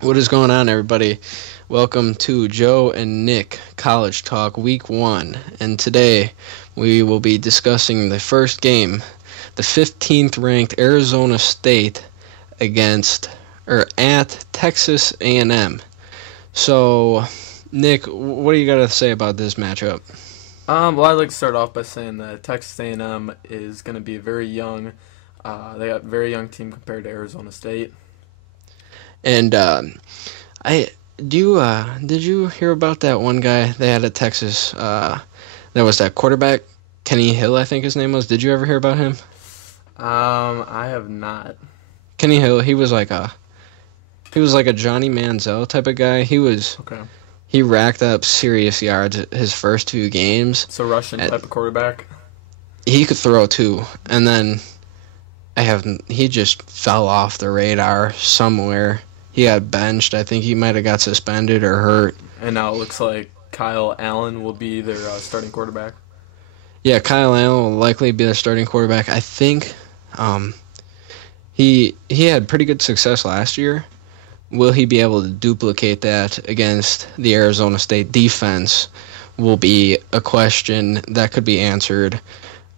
What is going on, everybody? Welcome to Joe and Nick College Talk Week 1. And today we will be discussing the first game, the 15th ranked Arizona State against or at Texas A&M. So, Nick, what do you got to say about this matchup? Well, I'd like to start off by saying that Texas A&M is going to be very young. They got a very young team compared to Arizona State. And I did you hear about that one guy they had at Texas? That was that quarterback, Kenny Hill, I think his name was. Did you ever hear about him? I have not. Kenny Hill, he was like a Johnny Manziel type of guy. Okay. He racked up serious yards his first two games. So Russian And type of quarterback. he could throw too, and then he just fell off the radar somewhere. He got benched. I think he might have got suspended or hurt. And now it looks like Kyle Allen will be their starting quarterback. Yeah, Kyle Allen will likely be the starting quarterback. I think um, he had pretty good success last year. Will he be able to duplicate that against the Arizona State defense? Will be a question that could be answered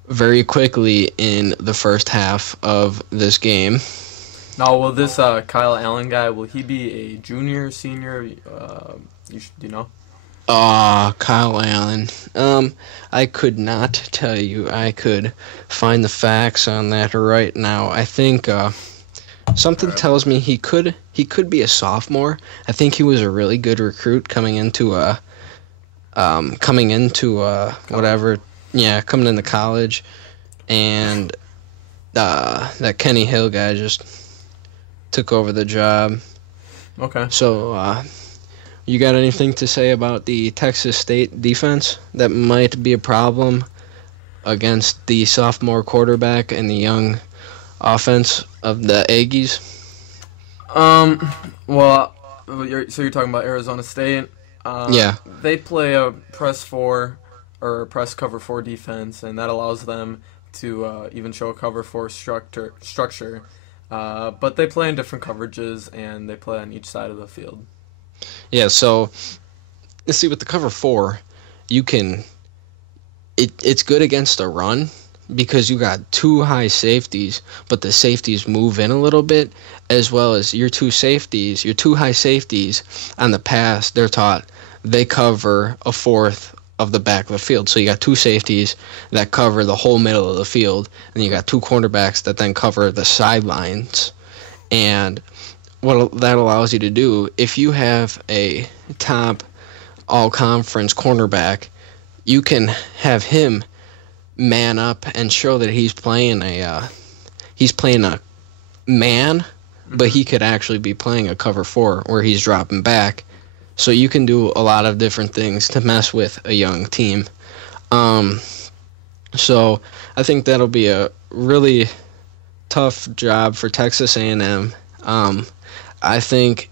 very quickly in the first half of this game. Now, will this Kyle Allen guy, will he be a junior, senior? Do you know? Kyle Allen. I could not tell you. I could find the facts on that right now. I think something tells me he could be a sophomore. I think he was a really good recruit whatever. Yeah, coming into college, and that Kenny Hill guy just took over the job. Okay. So, you got anything to say about the Texas State defense that might be a problem against the sophomore quarterback and the young offense of the Aggies? Well, you're talking about Arizona State. Yeah, They play a press four or a press cover four defense, and that allows them to even show a cover four structure. But they play in different coverages, and they play on each side of the field. yeah. So, let's see, with the cover four, you can. It's good against the run because you got two high safeties, but the safeties move in a little bit, as well as your two high safeties on the pass. They're taught they cover a fourth of the back of the field. So you got two safeties that cover the whole middle of the field, and you got two cornerbacks that then cover the sidelines. And what that allows you to do, if you have a top all conference cornerback, you can have him man up and show that he's playing a man, but Hmm. he could actually be playing a cover four where he's dropping back. So you can do a lot of different things to mess with a young team. Um, so I think that'll be a really tough job for Texas A&M. I think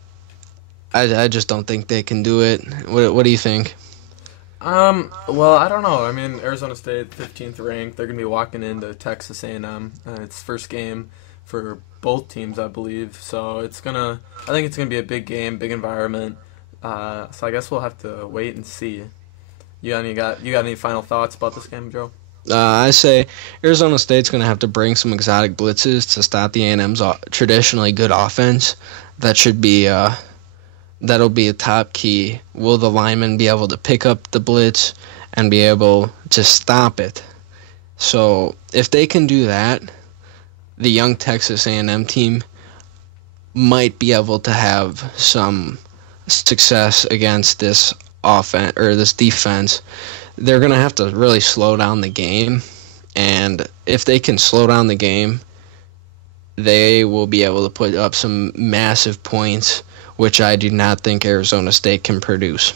I just don't think they can do it. What do you think? Well, I don't know. I mean, Arizona State, 15th ranked. They're gonna be walking into Texas A&M. It's first game for both teams, I believe. So I think it's gonna be a big game, big environment. So I guess we'll have to wait and see. You got any final thoughts about this game, Joe? I say Arizona State's going to have to bring some exotic blitzes to stop the A&M's traditionally good offense. That should be that'll be a top key. Will the linemen be able to pick up the blitz and be able to stop it? So if they can do that, the young Texas A&M team might be able to have some success against this offense or this defense. They're going to have to really slow down the game, and if they can slow down the game, they will be able to put up some massive points, which I do not think Arizona State can produce.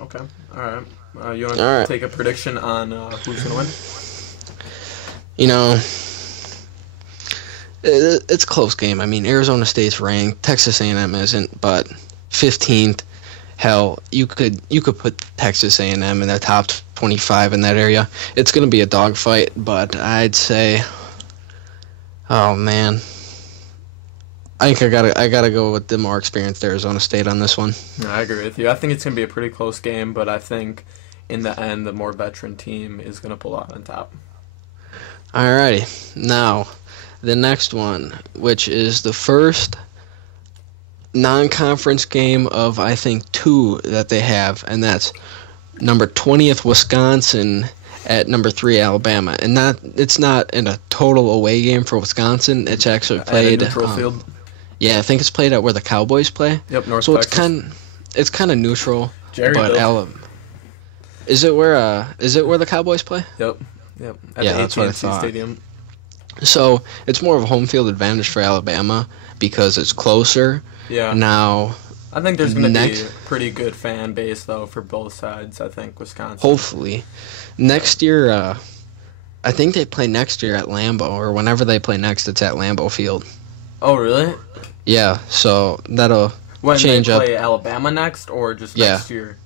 Okay. All right. You want All to right. take a prediction on who's gonna win? You know, it's a close game. I mean, Arizona State's ranked, Texas A&M isn't, but 15th. Hell, you could put Texas A&M in the top 25 in that area. It's going to be a dogfight, but I'd say, oh man, I think I gotta go with the more experienced Arizona State on this one. No, I agree with you. I think it's going to be a pretty close game, but I think in the end, the more veteran team is going to pull out on top. Alrighty, now the next one, which is the first non-conference game of I think 2 that they have, and that's number 20th Wisconsin at number 3 Alabama, and it's not in a total away game for Wisconsin. It's actually played at a neutral field. Yeah, I think it's played at where the Cowboys play. Yep, North so Texas. it's kind of neutral. Jerryville. But is it where the Cowboys play? Yep. At Yeah, the that's what I AT&T thought. Stadium. So it's more of a home field advantage for Alabama because it's closer. Yeah. Now, I think there's going to be next- a pretty good fan base, though, for both sides. I think Wisconsin. hopefully, next year, I think they play next year at Lambeau, or whenever they play next, it's at Lambeau Field. Oh, really? Yeah, so that'll When change they up. play Alabama next, or just Yeah. next year?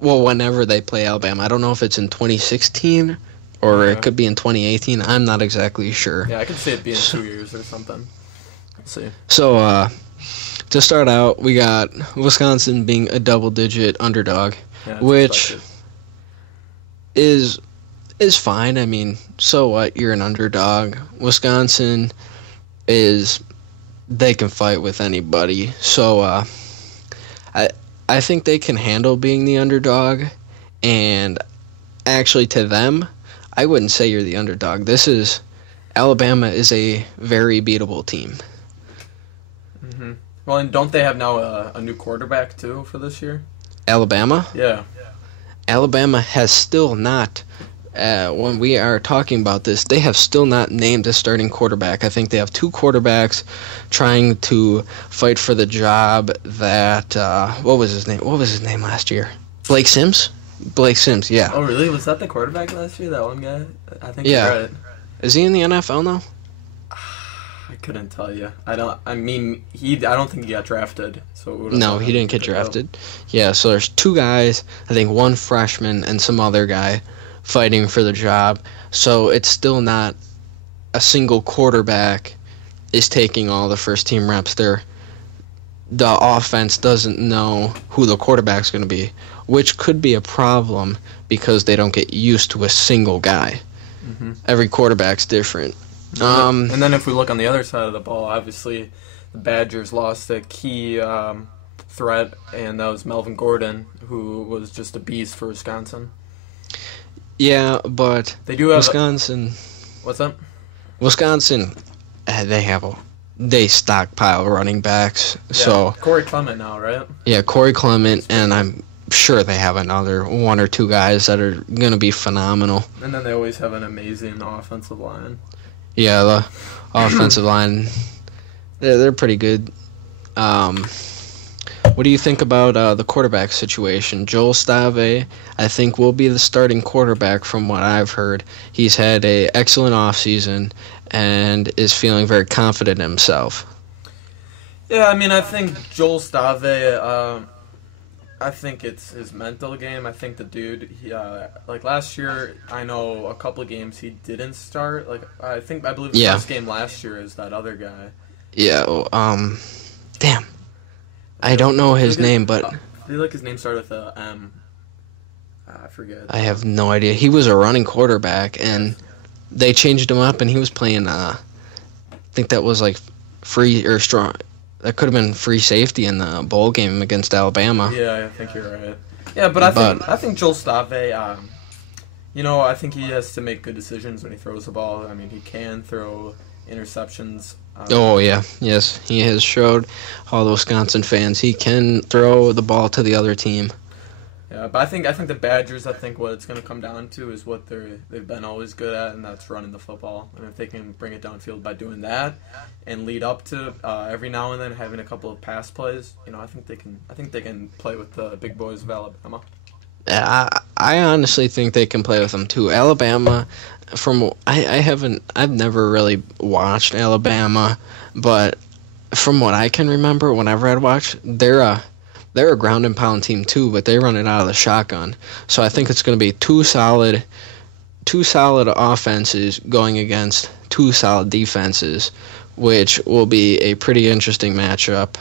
Well, whenever they play Alabama, I don't know if it's in 2016 or Yeah. it could be in 2018. I'm not exactly sure. Yeah, I could see it being 2 years or something. Let's see. So, to start out, we got Wisconsin being a double-digit underdog, Yeah, it's which expected. is fine. I mean, so what? You're an underdog. Wisconsin they can fight with anybody. So, I think they can handle being the underdog. And actually, to them, I wouldn't say you're the underdog. Alabama is a very beatable team. Mm-hmm. Well, and don't they have now a new quarterback, too, for this year? Alabama? Yeah. Alabama has still not, when we are talking about this, they have still not named a starting quarterback. I think they have 2 quarterbacks trying to fight for the job that, what was his name? What was his name last year? Blake Sims? Blake Sims, yeah. Oh, really? Was that the quarterback last year, that one guy? I think Yeah. you're right. Is he in the NFL now? I couldn't tell you. I don't think he got drafted. So it would've No, been he didn't get picked up. drafted. Yeah, so there's 2 guys, I think 1 freshman and some other guy fighting for the job. So it's still not a single quarterback is taking all the first team reps there. The offense doesn't know who the quarterback's going to be, which could be a problem because they don't get used to a single guy. Mm-hmm. Every quarterback's different. And then if we look on the other side of the ball, obviously the Badgers lost a key threat, and that was Melvin Gordon, who was just a beast for Wisconsin. Yeah, but They do have Wisconsin, what's up? they stockpile running backs. Yeah, So Corey Clement now, right? yeah, Corey Clement, and I'm sure they have another 1 or 2 guys that are gonna be phenomenal. And then they always have an amazing offensive line. Yeah, the offensive line, they're pretty good. What do you think about the quarterback situation? Joel Stave, I think, will be the starting quarterback from what I've heard. He's had an excellent offseason and is feeling very confident in himself. Yeah, I mean, I think Joel Stave, I think it's his mental game. I think the dude, like last year, I know a couple of games he didn't start. Like, I believe the first game last year is that other guy. Yeah, damn. I don't know his name, but I feel like his name started with a M. I forget. I have no idea. He was a running quarterback, and they changed him up, and he was playing, I think that was like free or strong. That could have been free safety in the bowl game against Alabama. Yeah, I think you're right. Yeah, but I think Joel Stave, I think he has to make good decisions when he throws the ball. I mean, he can throw interceptions. Oh, yeah. Yes, he has showed all the Wisconsin fans he can throw the ball to the other team. Yeah, but I think the Badgers, I think what it's going to come down to is what they've been always good at, and that's running the football. And if they can bring it downfield by doing that and lead up to every now and then having a couple of pass plays, I think they can play with the big boys of Alabama. I honestly think they can play with them too. Alabama, I've never really watched Alabama, but from what I can remember, whenever I'd watch, they're a ground and pound team too, but they run it out of the shotgun. So I think it's going to be two solid offenses going against 2 solid defenses, which will be a pretty interesting matchup.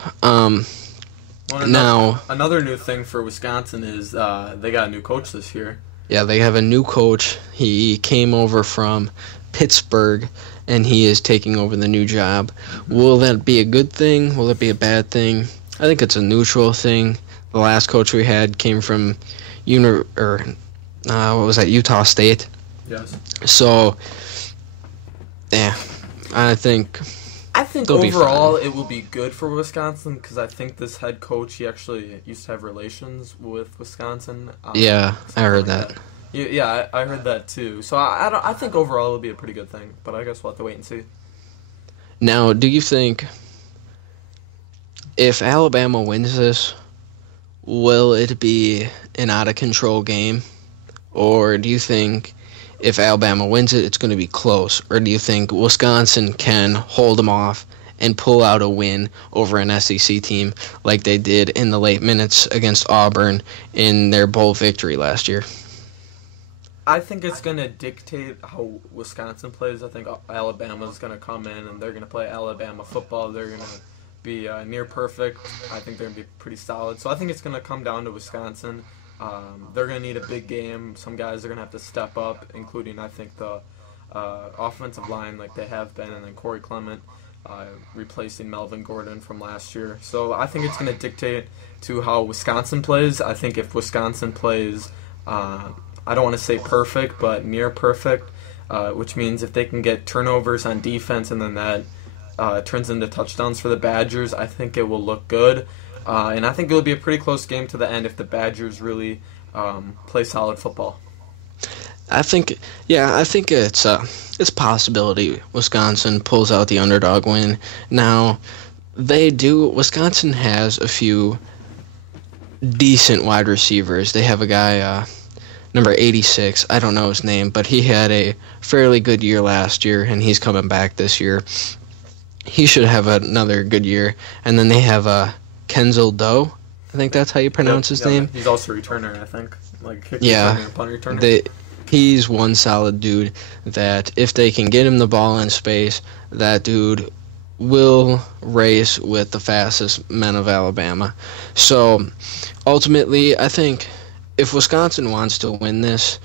Now, another new thing for Wisconsin is they got a new coach this year. Yeah, they have a new coach. He came over from Pittsburgh, and he is taking over the new job. Will that be a good thing? Will it be a bad thing? I think it's a neutral thing. The last coach we had came from Utah State. Yes. So, yeah, I think overall it will be good for Wisconsin because I think this head coach, he actually used to have relations with Wisconsin. Yeah, I heard that. Yeah, I heard that too. So I think overall it'll be a pretty good thing, but I guess we'll have to wait and see. Now, do you think if Alabama wins this, will it be an out-of-control game? Or do you think if Alabama wins it, it's going to be close? Or do you think Wisconsin can hold them off and pull out a win over an SEC team like they did in the late minutes against Auburn in their bowl victory last year? I think it's going to dictate how Wisconsin plays. I think Alabama's going to come in and they're going to play Alabama football. They're going to be near perfect. I think they're going to be pretty solid. So I think it's going to come down to Wisconsin. They're going to need a big game. Some guys are going to have to step up, including, I think, the offensive line like they have been, and then Corey Clement replacing Melvin Gordon from last year. So I think it's going to dictate to how Wisconsin plays. I think if Wisconsin plays, I don't want to say perfect, but near perfect, which means if they can get turnovers on defense and then that turns into touchdowns for the Badgers, I think it will look good. And I think it'll be a pretty close game to the end if the Badgers really play solid football. I think it's a possibility Wisconsin pulls out the underdog win. Now, Wisconsin has a few decent wide receivers. They have a guy, number 86, I don't know his name, but he had a fairly good year last year, and he's coming back this year. He should have another good year. And then they have Kenzel Doe. I think that's how you pronounce his name. He's also a returner, I think. Like kick returner, punt returner. He's one solid dude that if they can get him the ball in space, that dude will race with the fastest men of Alabama. So ultimately, I think if Wisconsin wants to win this,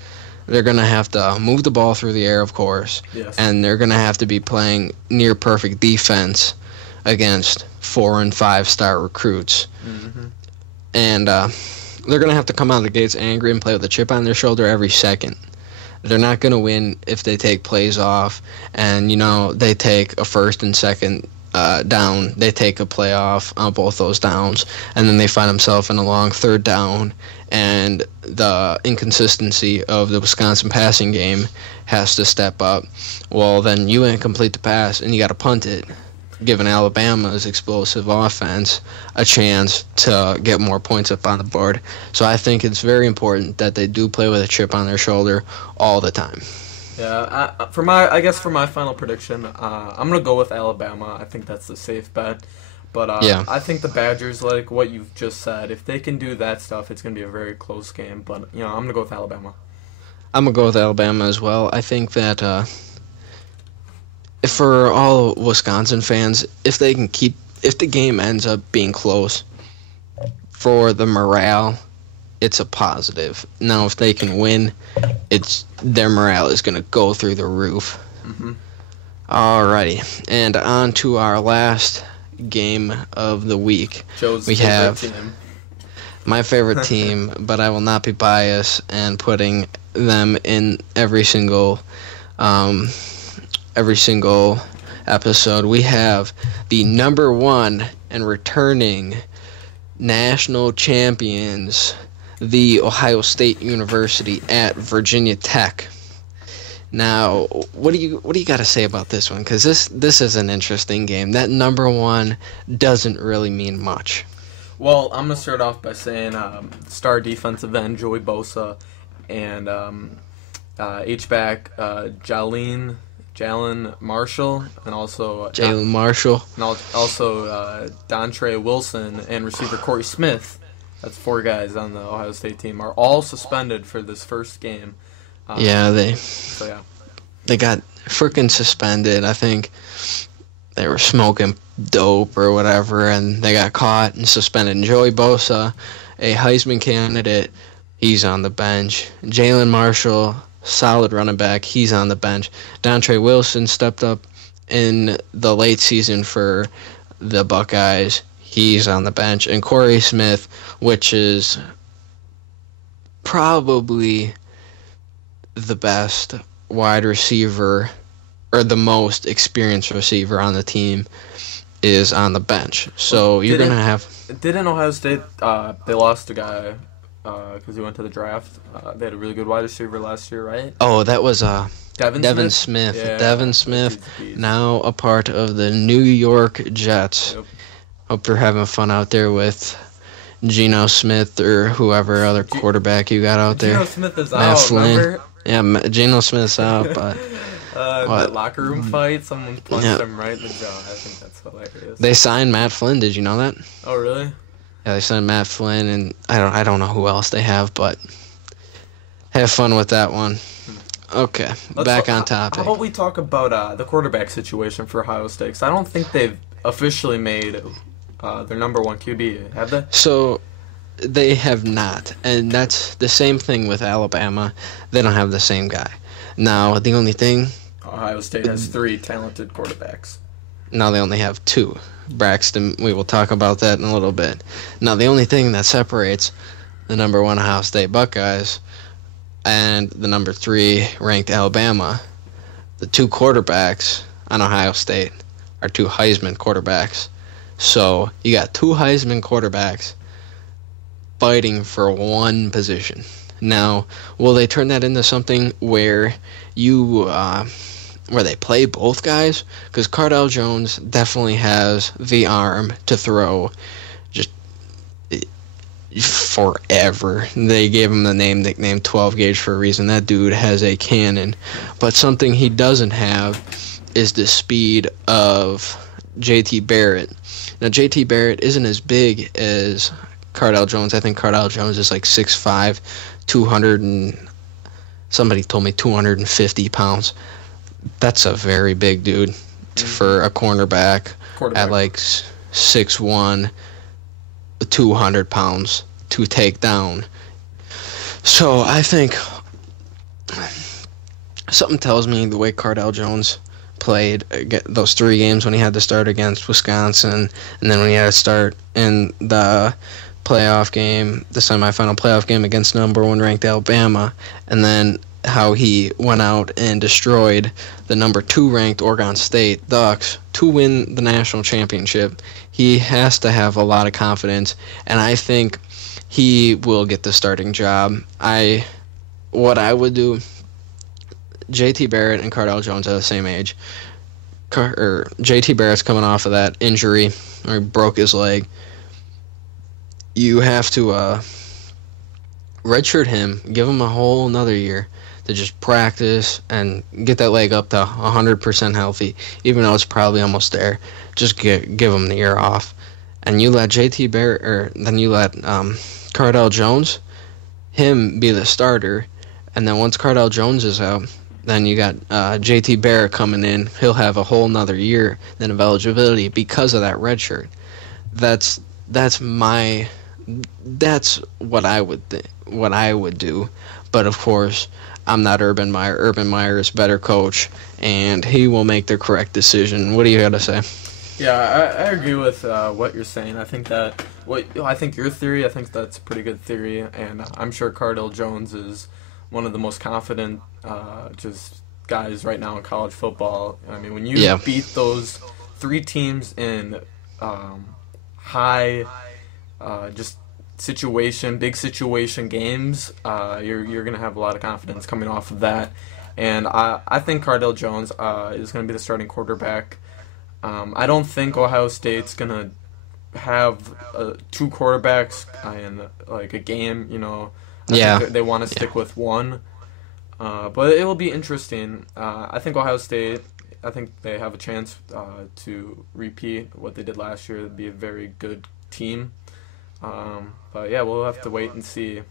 they're going to have to move the ball through the air, of course, yes. And they're going to have to be playing near perfect defense against 4- and 5-star recruits. Mm-hmm. And they're going to have to come out of the gates angry and play with a chip on their shoulder every second. They're not going to win if they take plays off and, they take a first and second down. They take a play off on both those downs, and then they find themselves in a long third down, and the inconsistency of the Wisconsin passing game has to step up. Well, then you incomplete the pass, and you got to punt it, giving Alabama's explosive offense a chance to get more points up on the board. So I think it's very important that they do play with a chip on their shoulder all the time. Yeah, for my final prediction, I'm gonna go with Alabama. I think that's the safe bet. But I think the Badgers, like what you've just said, if they can do that stuff, it's gonna be a very close game. But I'm gonna go with Alabama. I'm gonna go with Alabama as well. I think that for all Wisconsin fans, if the game ends up being close, for the morale, it's a positive. Now, if they can win, their morale is going to go through the roof. Mm-hmm. Alrighty, and on to our last game of the week. Joe's we have team. My favorite team, but I will not be biased and putting them in every single episode. We have the number 1 and returning national champions, the Ohio State University at Virginia Tech. Now, what do you got to say about this one? Because this is an interesting game. That number 1 doesn't really mean much. Well, I'm gonna start off by saying star defensive end Joey Bosa and H-back Jalen Marshall, and also Jalen Marshall, and also Dontre Wilson and receiver Corey Smith. That's 4 guys on the Ohio State team are all suspended for this first game. They So yeah, they got freaking suspended. I think they were smoking dope or whatever, and they got caught and suspended. And Joey Bosa, a Heisman candidate, he's on the bench. Jalen Marshall, solid running back, he's on the bench. Dontre Wilson stepped up in the late season for the Buckeyes. He's on the bench. And Corey Smith, which is probably the best wide receiver or the most experienced receiver on the team, is on the bench. So you're going to have... Didn't Ohio State, they lost a guy because he went to the draft. They had a really good wide receiver last year, right? Oh, that was Devin Smith. Yeah, Devin Smith, now a part of the New York Jets. Yep. Hope you're having fun out there with Geno Smith or whoever other quarterback you got out there. Geno Smith is Matt out, Flynn. remember? Yeah, Geno Smith's out, but... That locker room fight, someone punched him right in the jaw. I think that's hilarious. They signed Matt Flynn. Did you know that? Oh, really? Yeah, they signed Matt Flynn, and I don't know who else they have, but have fun with that one. Okay, back on topic. How about we talk about the quarterback situation for Ohio State? 'Cause I don't think they've officially made their number one QB, have they? So they have not, and that's the same thing with Alabama. They don't have the same guy. Now, the only thing... Ohio State has 3 talented quarterbacks. Now they only have 2. Braxton, we will talk about that in a little bit. Now, the only thing that separates the number 1 Ohio State Buckeyes and the number 3 ranked Alabama, the 2 quarterbacks on Ohio State are 2 Heisman quarterbacks. So you got 2 Heisman quarterbacks fighting for one position. Now, will they turn that into something where where they play both guys? Because Cardale Jones definitely has the arm to throw just forever. They gave him the nickname 12 gauge for a reason. That dude has a cannon. But something he doesn't have is the speed of JT Barrett. Now, JT Barrett isn't as big as Cardale Jones. I think Cardale Jones is like 6'5", 200 and somebody told me 250 pounds. That's a very big dude for a cornerback at like 6'1", 200 pounds to take down. So I think something tells me the way Cardale Jones played those 3 games when he had to start against Wisconsin, and then when he had to start in the playoff game, the semifinal playoff game against number 1 ranked Alabama, and then how he went out and destroyed the number 2 ranked Oregon State Ducks to win the national championship. He has to have a lot of confidence, and I think he will get the starting job. What I would do, JT Barrett and Cardale Jones are the same age. JT Barrett's coming off of that injury, or he broke his leg. You have to redshirt him, give him a whole another year to just practice and get that leg up to 100% healthy, even though it's probably almost there. Just give him the year off. And you let JT Barrett, or then you let Cardale Jones, him be the starter, and then once Cardale Jones is out, then you got JT Barrett coming in. He'll have a whole nother year then of eligibility because of that red shirt. That's what I would do. But of course, I'm not Urban Meyer. Urban Meyer is better coach, and he will make the correct decision. What do you got to say? Yeah, I agree with what you're saying. I think your theory, I think that's a pretty good theory, and I'm sure Cardale Jones is one of the most confident just guys right now in college football. I mean, when you beat those 3 teams in high just big situation games, you're going to have a lot of confidence coming off of that. And I think Cardale Jones is going to be the starting quarterback. I don't think Ohio State's going to have 2 quarterbacks in like a game, I think they want to stick with one. But it will be interesting. I think Ohio State, they have a chance to repeat what they did last year. It'd be a very good team. But yeah, we'll have to wait and see.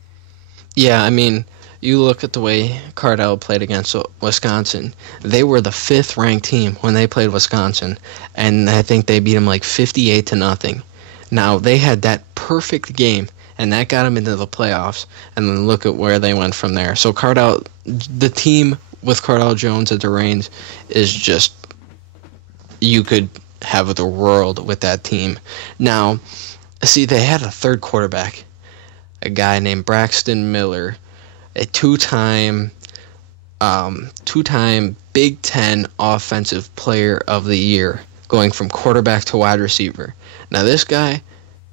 Yeah, I mean, You look at the way Cardell played against Wisconsin. They were the 5th ranked team when they played Wisconsin, and I think they beat them like 58-0. Now, they had that perfect game, and that got them into the playoffs, and then look at where they went from there. So Cardell, the team with Cardell Jones at the reins is just, you could have the world with that team. Now, see, they had a third quarterback, a guy named Braxton Miller, a two-time Big Ten Offensive Player of the Year, going from quarterback to wide receiver. Now, this guy,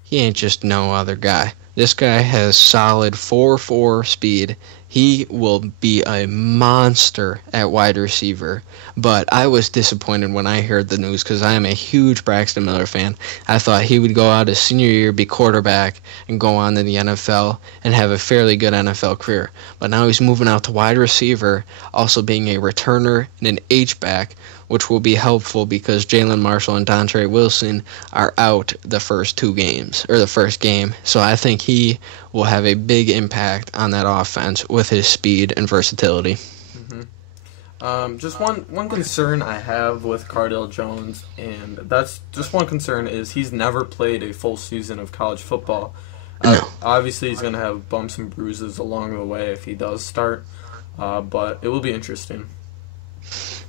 he ain't just no other guy. This guy has solid 4.4 speed. He will be a monster at wide receiver. But I was disappointed when I heard the news because I am a huge Braxton Miller fan. I thought he would go out his senior year, be quarterback, and go on to the NFL and have a fairly good NFL career. But now he's moving out to wide receiver, also being a returner and an H-back, which will be helpful because Jalen Marshall and Dontre Wilson are out the first 2 games, or the first game. So I think he will have a big impact on that offense with his speed and versatility. Just one concern I have with Cardell Jones, and that's just one concern, is he's never played a full season of college football. No. Obviously, he's going to have bumps and bruises along the way if he does start, but it will be interesting.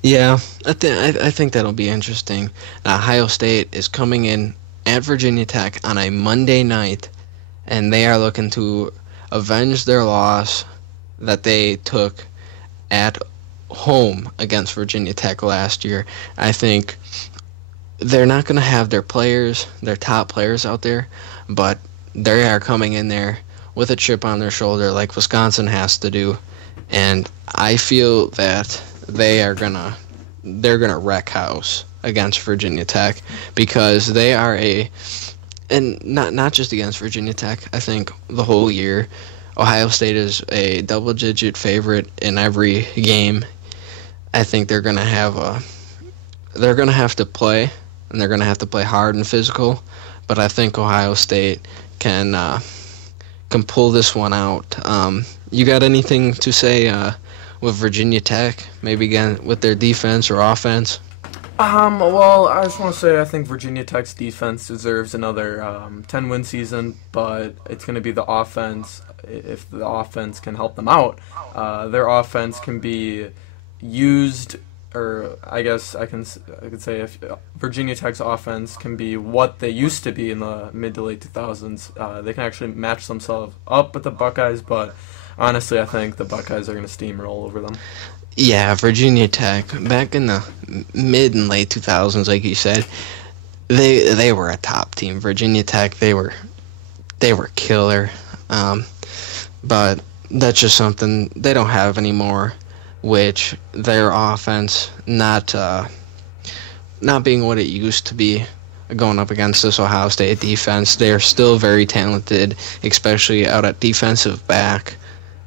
Yeah, I think that'll be interesting. Ohio State is coming in at Virginia Tech on a Monday night, and they are looking to avenge their loss that they took at home against Virginia Tech last year. I think they're not going to have their top players out there, but they are coming in there with a chip on their shoulder like Wisconsin has to do, and I feel that they're gonna wreck house against Virginia Tech because they are and not just against Virginia Tech. I think the whole year Ohio State is a double-digit favorite in every game. I think they're gonna have to play, and they're gonna have to play hard and physical. But I think Ohio State can pull this one out. You got anything to say with Virginia Tech? Maybe again with their defense or offense? Well, I just want to say I think Virginia Tech's defense deserves another 10-win season, but it's going to be the offense. If the offense can help them out, their offense can be used, or I guess I could say if Virginia Tech's offense can be what they used to be in the mid to late 2000s, they can actually match themselves up with the Buckeyes, but honestly, I think the Buckeyes are going to steamroll over them. Yeah, Virginia Tech, back in the mid and late 2000s, like you said, they were a top team. Virginia Tech, they were killer. But that's just something they don't have anymore, which their offense not being what it used to be going up against this Ohio State defense. They're still very talented, especially out at defensive back.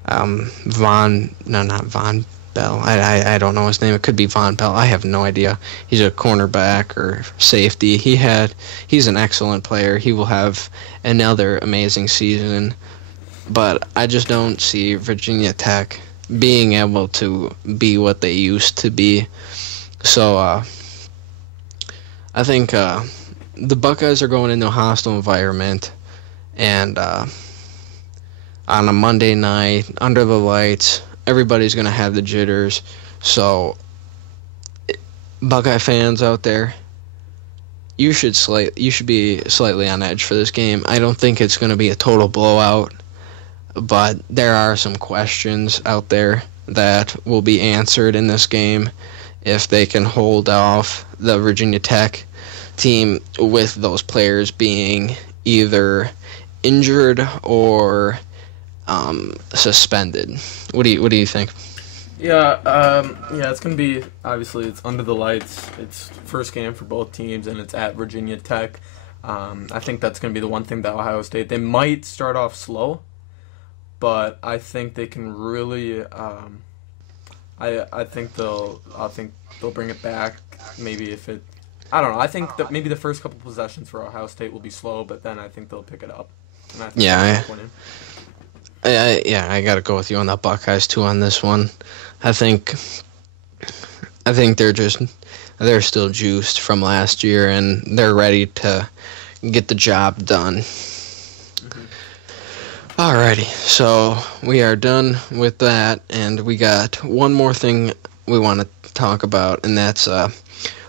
Not Von Bell. I don't know his name. It could be Von Bell. I have no idea. He's a cornerback or safety. He's an excellent player. He will have another amazing season. But I just don't see Virginia Tech being able to be what they used to be. So I think the Buckeyes are going into a hostile environment, and on a Monday night, under the lights, everybody's going to have the jitters. So, Buckeye fans out there, you should be slightly on edge for this game. I don't think it's going to be a total blowout, but there are some questions out there that will be answered in this game if they can hold off the Virginia Tech team with those players being either injured or suspended. What do you think? Yeah, it's gonna be, obviously it's under the lights. It's first game for both teams, and it's at Virginia Tech. I think that's gonna be the one thing that Ohio State, they might start off slow, but I think they can really. I think they'll bring it back. Maybe if it, I don't know. I think that maybe the first couple possessions for Ohio State will be slow, but then I think they'll pick it up. And I think I got to go with you on the Buckeyes too on this one. I think I think they're still juiced from last year and they're ready to get the job done. Alrighty, so we are done with that, and we got one more thing we want to talk about, and that's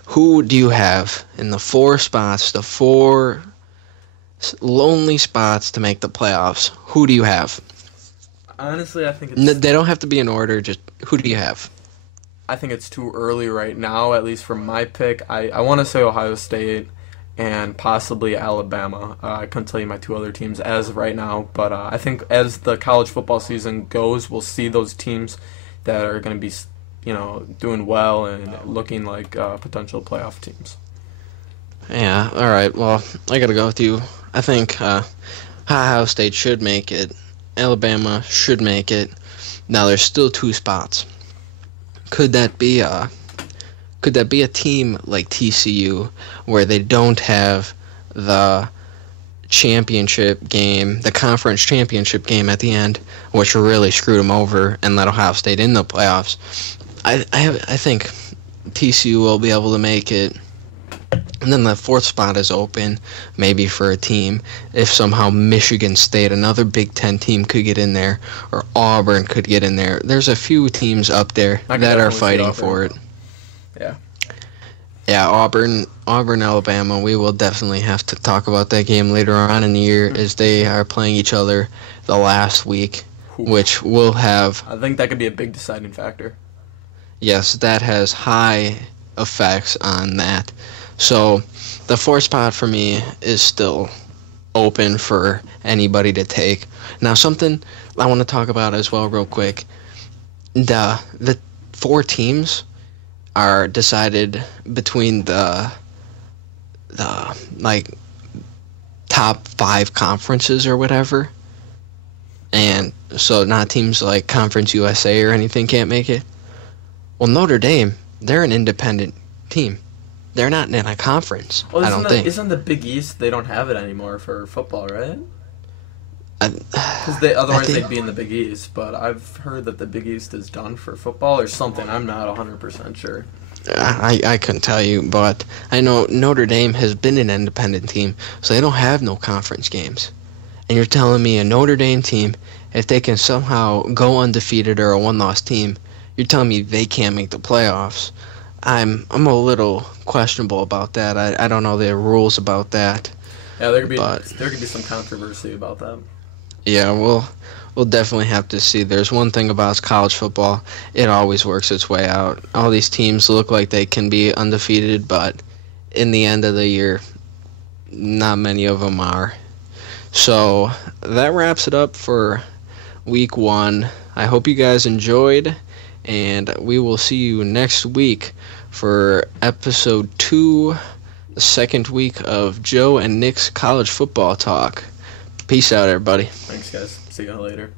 who do you have in the four lonely spots to make the playoffs? Who do you have? Honestly, I think it's They don't have to be in order. Just who do you have? I think it's too early right now, at least for my pick. I want to say Ohio State and possibly Alabama. I couldn't tell you my two other teams as of right now, but I think as the college football season goes, we'll see those teams that are going to be, doing well and looking like potential playoff teams. Yeah. All right. Well, I gotta go with you. I think Ohio State should make it. Alabama should make it. Now there's still two spots. Could that be a team like TCU where they don't have the championship game, the conference championship game at the end, which really screwed them over and let Ohio State in the playoffs? I think TCU will be able to make it. And then the fourth spot is open, maybe for a team. If somehow Michigan State, another Big Ten team, could get in there, or Auburn could get in there. There's a few teams up there that are fighting for it. Yeah. Yeah, Auburn, Alabama. We will definitely have to talk about that game later on in the year as they are playing each other the last week, which will have. I think that could be a big deciding factor. Yes, that has high effects on that. So the fourth spot for me is still open for anybody to take. Now, something I want to talk about as well real quick. The four teams are decided between the like top 5 conferences or whatever. And so not teams like Conference USA or anything can't make it. Well, Notre Dame, they're an independent team. They're not in a conference, well, I don't think. Isn't the Big East, they don't have it anymore for football, right? Because otherwise they'd be in the Big East, but I've heard that the Big East is done for football or something. I'm not 100% sure. I couldn't tell you, but I know Notre Dame has been an independent team, so they don't have no conference games. And you're telling me a Notre Dame team, if they can somehow go undefeated or a one-loss team, you're telling me they can't make the playoffs? I'm a little questionable about that. I don't know the rules about that. Yeah, there could be some controversy about that. Yeah, we'll definitely have to see. There's one thing about college football, it always works its way out. All these teams look like they can be undefeated, but in the end of the year, not many of them are. So that wraps it up for week 1. I hope you guys enjoyed, and we will see you next week for episode 2, the second week of Joe and Nick's college football talk. Peace out, everybody. Thanks, guys. See you later.